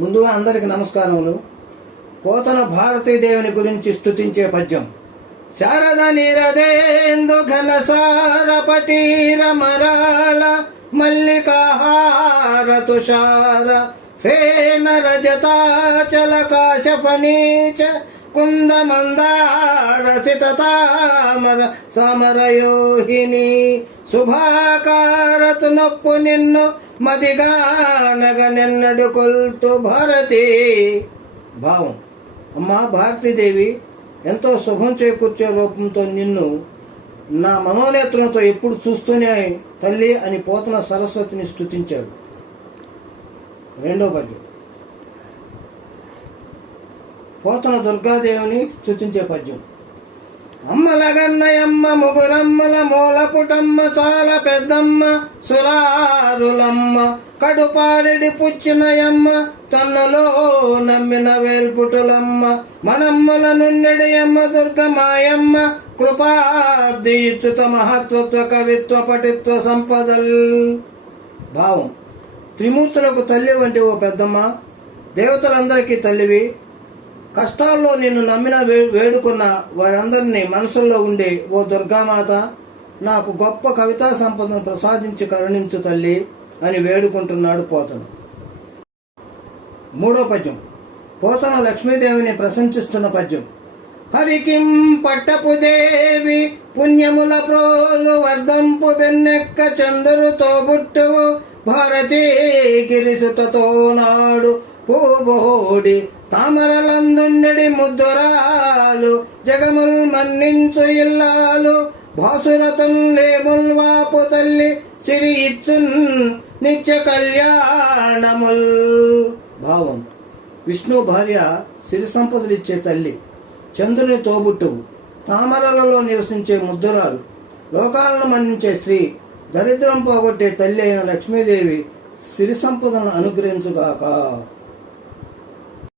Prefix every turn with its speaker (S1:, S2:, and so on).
S1: ముందుగా అందరికి నమస్కారములు. పోతన భారతీదేవుని గురించి స్థుతించే పద్యం. శారద నిరదేందు ఘన మరాళ మల్లికాహార తుషార ఫేన రజతాచల కాశఫనీచ కుంద మందార తామర సమరయోహిని. శుభాకారతు నొప్పు నిన్ను మదిగానగ నిన్నడు కొల్తు భారతి. భావం అమ్మా భారతీదేవి ఎంతో శుభం చేకూర్చే రూపంతో నిన్ను నా మనోనేత్రంతో ఎప్పుడు చూస్తూనే తల్లి అని పోతన సరస్వతిని స్థుతించాడు రెండో పద్యం. పోతన దుర్గాదేవిని స్థుతించే పద్యం. అమ్మలగన్నయమ్మ ముగురమ్మల మూలపుటమ్మ చాలా పెద్దమ్మ సురారులమ్మ కడుపారిడి పుచ్చినయమ్మ తన్నులో నమ్మిన వేల్పుటులమ్మ మనమ్మల నుండెడి అమ్మ దుర్గమాయమ్మ కృపాదీచ్యుత మహత్వత్వ కవిత్వ పటిత్వ సంపదల్. భావం. త్రిమూర్తులకు తల్లి వంటి ఓ పెద్దమ్మ దేవతలందరికీ తల్లివి కష్టాల్లో నిన్ను నమ్మిన వే- వేడుకున్న వారందరినీ మనసుల్లో ఉండే ఓ దుర్గామాత నాకు గొప్ప కవితా సంపదను ప్రసాదించి కరుణించు తల్లి అని వేడుకుంటున్నాడు పోతను. మూడో పద్యం. పోతన లక్ష్మీదేవిని ప్రశంసిస్తున్న పద్యం. హరికిం పట్టపు దేవి పుణ్యముల ప్రోలు వర్ధంపు బెన్నెక్క చందరుతో బుట్టువు భారతీ గిరిసుతతో నాడు పూబోడి తామరలందుండెడి ముద్దురాలు జగముల్ మన్నించు ఇల్లాలు భాసురతం లేముల్ వాపు తల్లి సిరి ఇచ్చున్ నిత్య కళ్యాణముల్. భావం విష్ణు భార్య సిరి సంపదలిచ్చే తల్లి చంద్రుని తోబుట్టువు తామరలలో నివసించే ముద్దురాలు లోకాలను మన్నించే స్త్రీ దరిద్రం పోగొట్టే తల్లి అయిన లక్ష్మీదేవి సిరి సంపదను అనుగ్రహించుగాక.